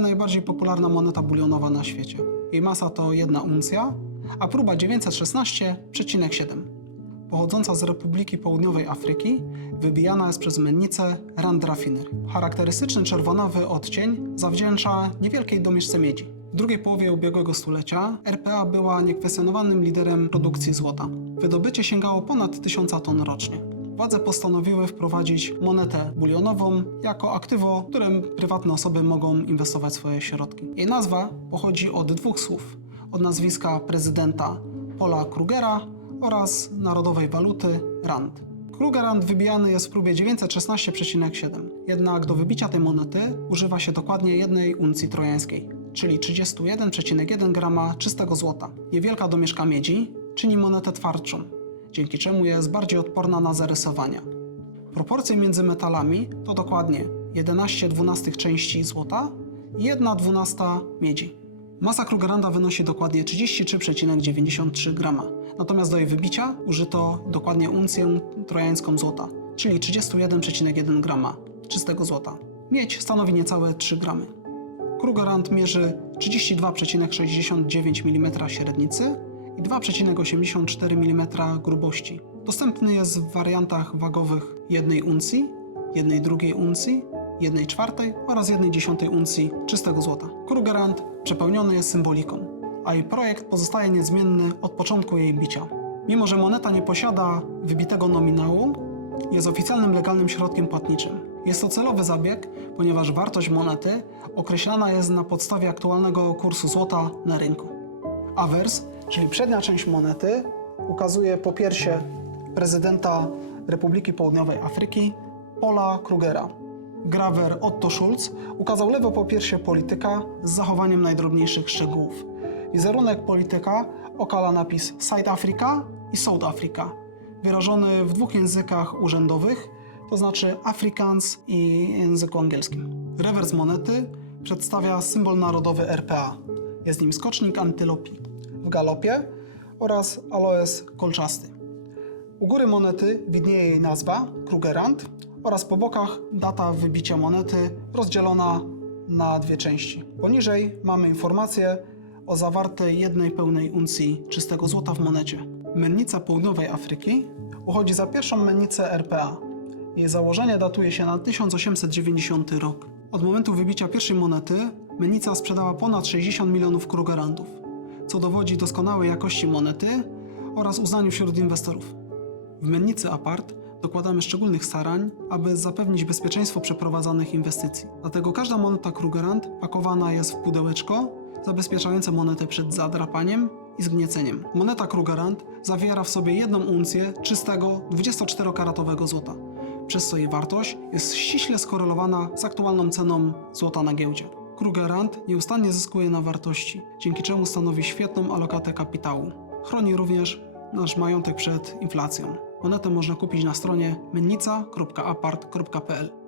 najbardziej popularna moneta bulionowa na świecie. Jej masa to 1 uncja, a próba 916,7. Pochodząca z Republiki Południowej Afryki, wybijana jest przez mennicę Rand Raffinery. Charakterystyczny czerwonawy odcień zawdzięcza niewielkiej domieszce miedzi. W drugiej połowie ubiegłego stulecia RPA była niekwestionowanym liderem produkcji złota. Wydobycie sięgało ponad 1000 ton rocznie. Władze postanowiły wprowadzić monetę bulionową jako aktywo, w którym prywatne osoby mogą inwestować swoje środki. Jej nazwa pochodzi od dwóch słów: od nazwiska prezydenta Paula Krugera oraz narodowej waluty rand. Krugerrand wybijany jest w próbie 916,7. Jednak do wybicia tej monety używa się dokładnie jednej uncji trojańskiej, czyli 31,1 grama czystego złota. Niewielka domieszka miedzi czyni monetę twardszą, dzięki czemu jest bardziej odporna na zarysowania. Proporcje między metalami to dokładnie 11 dwunastych części złota i 1 dwunasta miedzi. Masa Krugerranda wynosi dokładnie 33,93 grama, natomiast do jej wybicia użyto dokładnie uncję trojańską złota, czyli 31,1 grama czystego złota. Miedź stanowi niecałe 3 gramy. Krugerrand mierzy 32,69 mm średnicy i 2,84 mm grubości. Dostępny jest w wariantach wagowych 1 uncji, 1 drugiej uncji, 1 czwartej oraz 1 dziesiątej uncji czystego złota. Krugerrand przepełniony jest symboliką, a jej projekt pozostaje niezmienny od początku jej bicia. Mimo, że moneta nie posiada wybitego nominału, jest oficjalnym legalnym środkiem płatniczym. Jest to celowy zabieg, ponieważ wartość monety określana jest na podstawie aktualnego kursu złota na rynku. Awers, czyli przednia część monety, ukazuje po piersie prezydenta Republiki Południowej Afryki Paula Krugera. Grawer Otto Schulz ukazał lewo po piersie polityka z zachowaniem najdrobniejszych szczegółów. Wizerunek polityka okala napis South Africa i South Africa, wyrażony w dwóch językach urzędowych, to znaczy Afrikaans i języku angielskim. Rewers monety przedstawia symbol narodowy RPA. Jest nim skocznik antylopii w galopie oraz aloes kolczasty. U góry monety widnieje jej nazwa Krugerrand oraz po bokach data wybicia monety rozdzielona na dwie części. Poniżej mamy informację o zawartej jednej pełnej uncji czystego złota w monecie. Mennica Południowej Afryki uchodzi za pierwszą mennicę RPA. Jej założenie datuje się na 1890 rok. Od momentu wybicia pierwszej monety mennica sprzedała ponad 60 milionów krugerandów, co dowodzi doskonałej jakości monety oraz uznaniu wśród inwestorów. W mennicy Apart dokładamy szczególnych starań, aby zapewnić bezpieczeństwo przeprowadzanych inwestycji. Dlatego każda moneta Krugerrand pakowana jest w pudełeczko zabezpieczające monetę przed zadrapaniem i zgnieceniem. Moneta Krugerrand zawiera w sobie jedną uncję czystego 24-karatowego złota, przez co jej wartość jest ściśle skorelowana z aktualną ceną złota na giełdzie. Krugerrand nieustannie zyskuje na wartości, dzięki czemu stanowi świetną alokatę kapitału. Chroni również nasz majątek przed inflacją. Monetę można kupić na stronie mennica.apart.pl.